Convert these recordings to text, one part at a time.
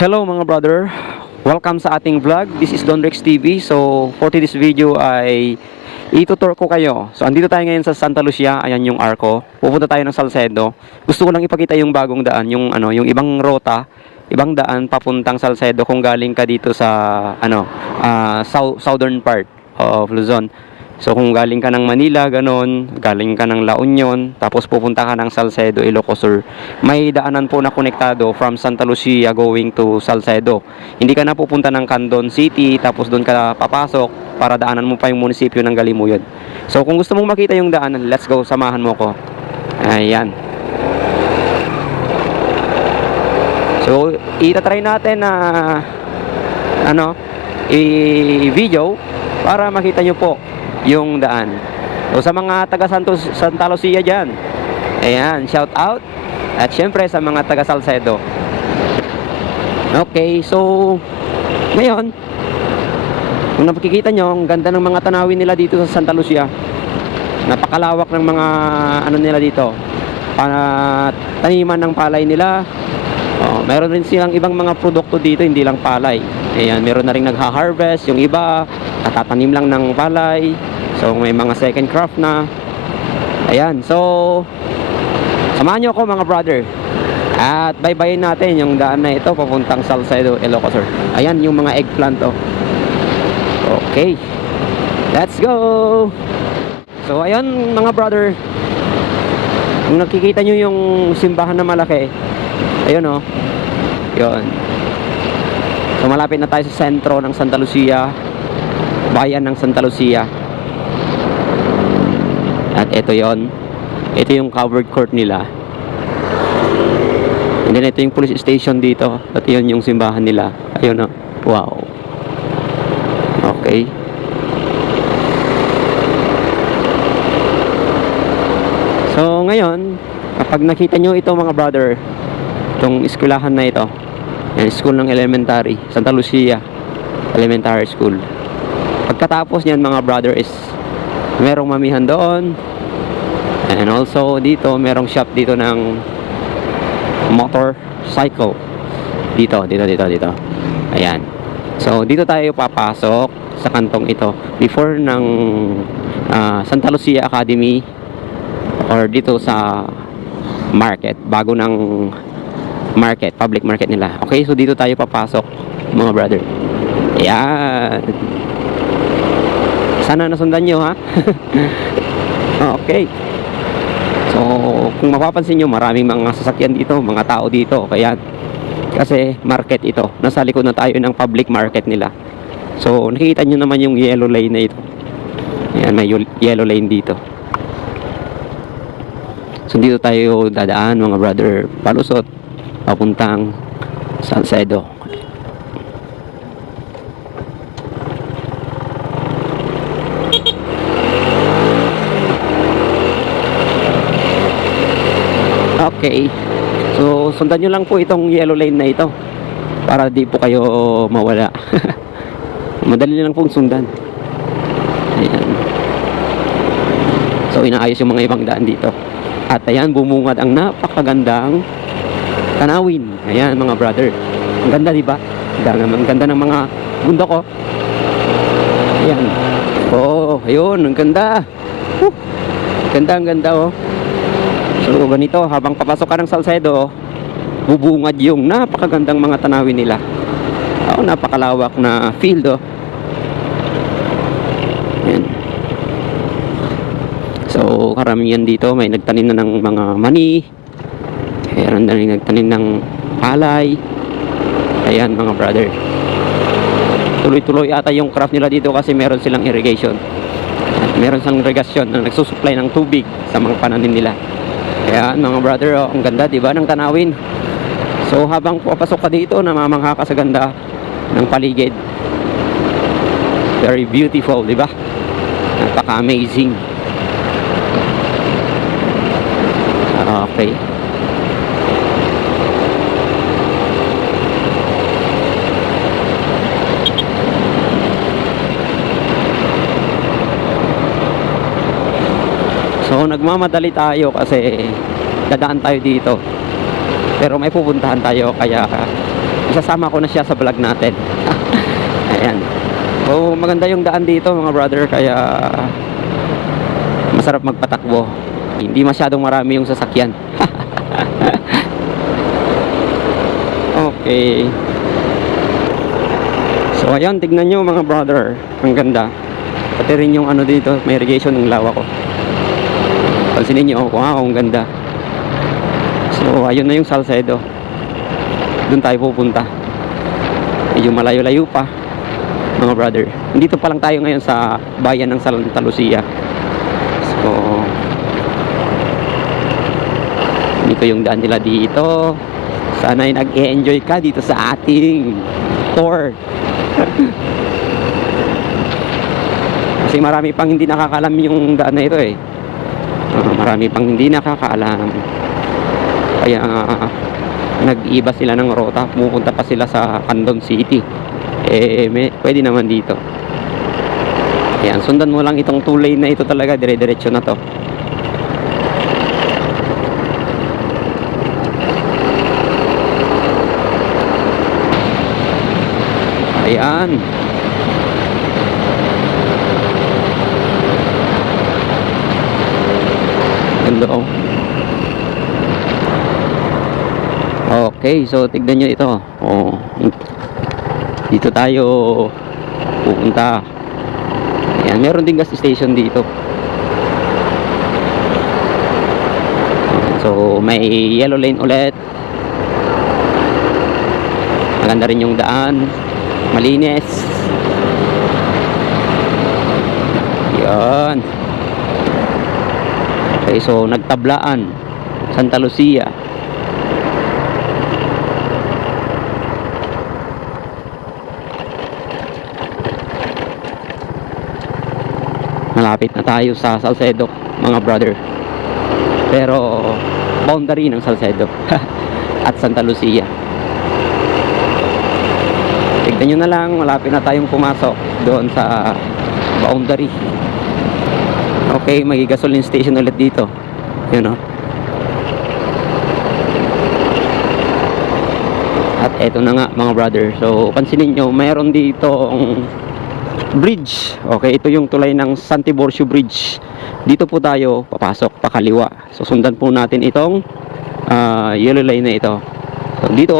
Hello mga brother, welcome sa ating vlog. This is Don Rex TV. So for today's video ay itutur ko kayo. So andito tayo ngayon sa Santa Lucia, ayan yung arko. Pupunta tayo ng Salcedo. Gusto ko lang ipakita yung bagong daan, yung ano, yung ibang rota, ibang daan papuntang Salcedo kung galing ka dito sa ano, ah, sou- southern part of Luzon. So kung galing ka ng Manila, ganon, galing ka ng La Union, tapos pupunta ka ng Salcedo, Ilocos Sur, may daanan po na konektado from Santa Lucia going to Salcedo. Hindi ka na pupunta ng Candon City, tapos doon ka papasok para daanan mo pa yung munisipyo ng Galimuyod. So kung gusto mong makita yung daanan, let's go, samahan mo ko. Ayan. So, itatry natin na ano, i-video para makita nyo po yung daan. So, sa mga taga Santos, Santa Lucia dyan, ayan, shout out. At syempre sa mga taga Salcedo. Okay, so, ngayon, kung nakikita nyo, ang ganda ng mga tanawin nila dito sa Santa Lucia. Napakalawak ng mga ano nila dito. Para taniman ng palay nila. Oh, meron rin silang ibang mga produkto dito, hindi lang palay. Ayan, meron na rin nagha-harvest, yung iba natatanim lang ng palay. So may mga second craft na. Ayan, so samahan nyo ako mga brother. At baybayin natin yung daan na ito papuntang Salcedo, Ilocos. Ayan yung mga eggplant oh. Okay. Let's go. So ayun mga brother. Kung nakikita nyo yung simbahan na malaki, ayun oh. Yun. So malapit na tayo sa sentro ng Santa Lucia, bayan ng Santa Lucia. At ito yon. Ito yung covered court nila. And then ito yung police station dito. At yun yung simbahan nila. Ayun oh. Wow. Okay. So ngayon, kapag nakita nyo ito mga brother, itong eskwelahan na ito, yan, school ng elementary, Santa Lucia Elementary School. Pagkatapos niyan mga brother is merong mamihan doon. And also dito, merong shop dito ng motorcycle. Dito, dito, dito, dito. Ayan. So, dito tayo papasok sa kantong ito. Before ng ah, Santa Lucia Academy or dito sa market, bago ng market, public market nila. Okay, so dito tayo papasok, mga brother. Ayan. Sana nasundan nyo, ha? okay. So, kung mapapansin nyo, maraming mga sasakyan dito, mga tao dito. Kaya, kasi market ito. Nasa likod na tayo ng public market nila. So, nakikita nyo naman yung yellow lane na ito. Ayan, may yellow lane dito. So, dito tayo dadaan, mga brother, palusot, papuntang Salcedo. Okay. So, sundan nyo lang po itong yellow lane na ito para di po kayo mawala. Madali lang pong sundan. Ayan. So, inaayos yung mga ibang daan dito. At ayan, bumungad ang napakagandang tanawin. Ayan, mga brother. Ang ganda, di ba? Ang ganda, ng mga bundok, oh. Ayan. Oh, ayun, ang ganda. Woo! Ganda, ang ganda, oh. So ganito, habang papasok ka ng Salcedo, bubungad yung napakagandang mga tanawin nila. Oh, napakalawak na field oh. Yan. So karamihan dito may nagtanim na ng mga mani. Meron na nagtanim ng palay. Ayan mga brother. Tuloy-tuloy ata yung craft nila dito kasi meron silang irrigation. At meron silang irrigation na nagsusupply ng tubig sa mga pananim nila. Ayan mga brother, oh, ang ganda 'di ba ng tanawin. So habang papasok ka dito, namamangha ka sa ganda ng paligid. Very beautiful, 'di ba? Napaka-amazing. Okay. So nagmamadali tayo kasi dadaan tayo dito. Pero may pupuntahan tayo kaya isasama ko na siya sa vlog natin. Ayan. So, maganda yung daan dito mga brother, kaya masarap magpatakbo. Hindi masyadong marami yung sasakyan. okay. So, ayan, tignan nyo mga brother. Ang ganda. Pati rin yung ano dito, may irrigation ng lawa ko. Pansinin nyo, wow, ang ganda. So, ayun na yung Salcedo. Doon tayo pupunta. Medyo malayo-layo pa, mga brother. Dito pa lang tayo ngayon sa bayan ng Santa Lucia. So, dito yung daan nila dito. Sana ay nag-enjoy ka dito sa ating tour. Kasi marami pang hindi nakakalam yung daan na ito eh. Ah, marami pang hindi nakakaalam. Kaya nag-iba sila ng rota. Pupunta pa sila sa Candon City. Eh, may, pwede naman dito. Ayan, sundan mo lang itong two lane na ito talaga. Dire-diretso na to. Ayan. Ganda oh. Okay, so tignan nyo ito. Oh. Dito tayo pupunta. Ayan, meron din gas station dito. So, may yellow lane ulit. Maganda rin yung daan. Malinis. Yan. Okay, so nagtablaan. Santa Lucia. Malapit na tayo sa Salcedo, mga brother. Pero boundary ng Salcedo at Santa Lucia. Tignan nyo na lang, malapit na tayong pumasok doon sa boundary. Okay, may gasoline station ulit dito. Yun o. At eto na nga mga brother. So, pansinin nyo, mayroon dito bridge. Okay, ito yung tulay ng San Tiburcio Bridge. Dito po tayo papasok, pakaliwa. So, sundan po natin itong ah, yellow line na ito. So, dito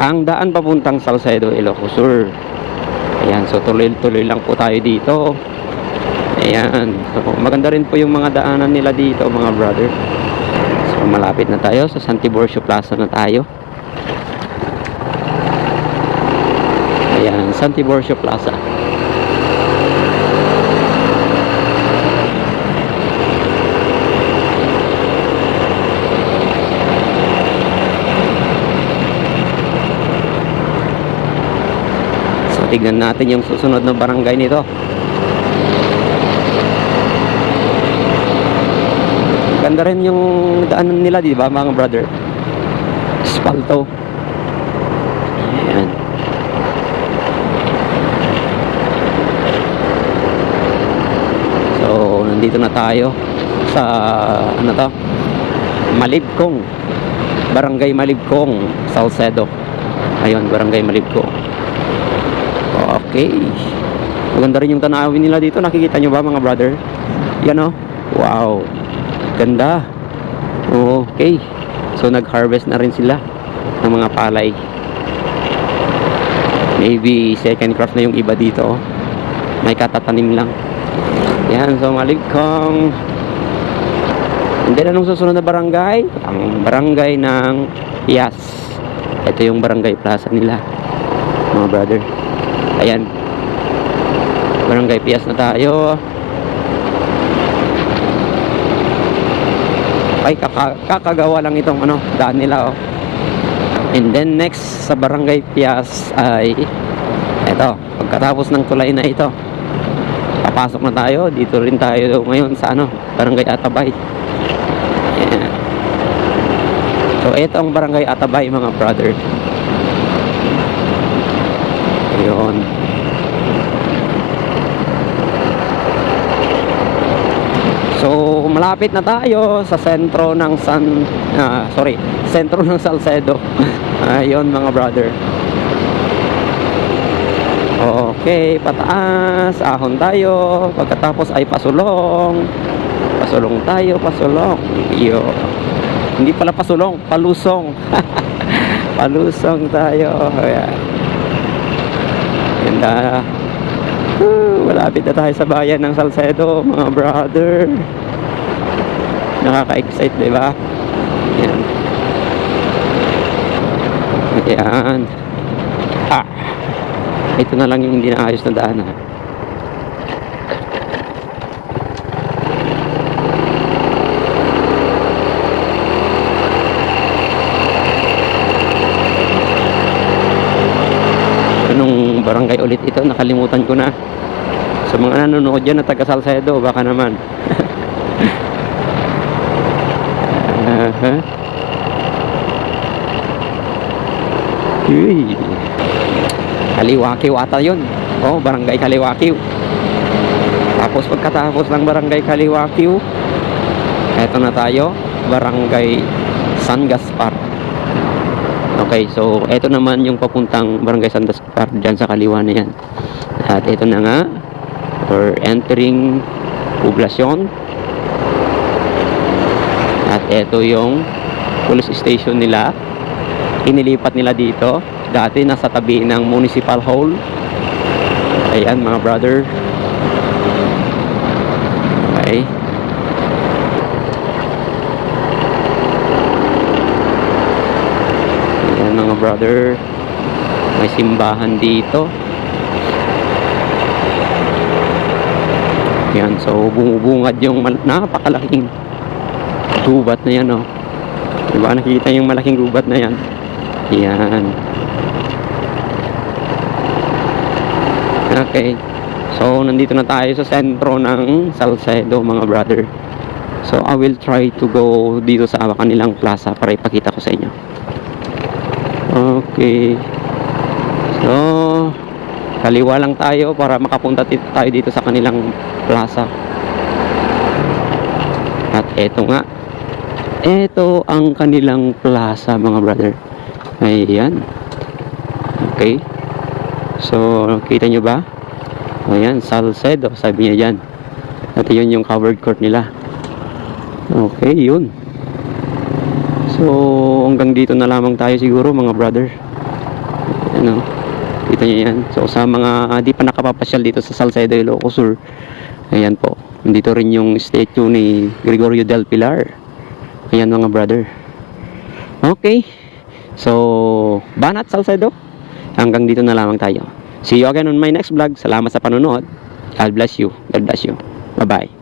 ang daan papuntang Salcedo, Ilocos Sur. Ayan, so tuloy-tuloy lang po tayo dito. Ayan, so maganda rin po yung mga daanan nila dito, mga brother. So malapit na tayo sa San Tiburcio Plaza na tayo. Ayan, San Tiburcio Plaza. Tignan natin yung susunod na barangay nito. Ganda rin yung daanan nila, di ba mga brother? Espalto. Ayan. So, nandito na tayo sa ano to? Malibkong. Barangay Malibkong, Salcedo. Ayun, Barangay Malibkong. Okay. Maganda rin yung tanawin nila dito. Nakikita nyo ba mga brother? Yan o. Wow. Ganda. Okay. So nag-harvest na rin sila ng mga palay. Maybe second crop na yung iba dito. oh. May katatanim lang. Yan. So maligkong. And then anong susunod na barangay? Ang barangay ng Yas. Ito yung barangay plaza nila. Mga brother. Ayan. Barangay Pias na tayo. Ay, kaka kakagawa lang itong ano, daan nila oh. And then next sa Barangay Pias ay eto, pagkatapos ng tulay na ito. Papasok na tayo, dito rin tayo ngayon sa ano, Barangay Atabay. Ayan. So ito ang Barangay Atabay mga brother. Ayun. So, malapit na tayo sa sentro ng San ah, sorry, sentro ng Salcedo. Ayun mga brother. Okay, pataas, ahon tayo. Pagkatapos ay pasulong. Pasulong tayo, pasulong. Iyo. Hindi pala pasulong, palusong. palusong tayo. Ayan. Ganda. Woo, malapit na tayo sa bayan ng Salcedo, mga brother. Nakaka-excite, di ba? Yan. Ayan. Ah. Ito na lang yung hindi naayos na daan, ha. Anong barangay ulit ito? Nakalimutan ko na. Sa mga nanonood dyan na taga Salcedo, baka naman. Uy. Kaliwakiw ata yun. Oh, barangay Kaliwakiw. Tapos pagkatapos ng barangay Kaliwakiw, eto na tayo, barangay San Gaspar. Okay, so eto naman yung papuntang barangay San Gaspar dyan sa kaliwa na yan. At ito na nga, we're entering poblasyon. At ito yung police station nila. Inilipat nila dito. Dati nasa tabi ng municipal hall. Ayan mga brother. Okay. Ayan mga brother. May simbahan dito. Ayan, so bumubungad yung napakalaking gubat na yan, oh. Diba, nakikita yung malaking gubat na yan. Yan. Okay. So, nandito na tayo sa sentro ng Salcedo, mga brother. So, I will try to go dito sa kanilang plaza para ipakita ko sa inyo. Okay. So, kaliwa lang tayo para makapunta tayo dito sa kanilang plaza. At eto nga. Eto ang kanilang plaza, mga brother. Ayan. Okay. So, kita nyo ba? Ayan, Salcedo, sabi niya dyan. At yun yung covered court nila. Okay, yun. So, hanggang dito na lamang tayo siguro, mga brother. Ano? Kita nyo yan. So, sa mga di pa nakapapasyal dito sa Salcedo, Ilocos Sur, ayan po. Nandito rin yung statue ni Gregorio del Pilar. Ayan mga brother. Okay. So, Banat Salcedo. Hanggang dito na lamang tayo. See you again on my next vlog. Salamat sa panonood. God bless you. God bless you. Bye-bye.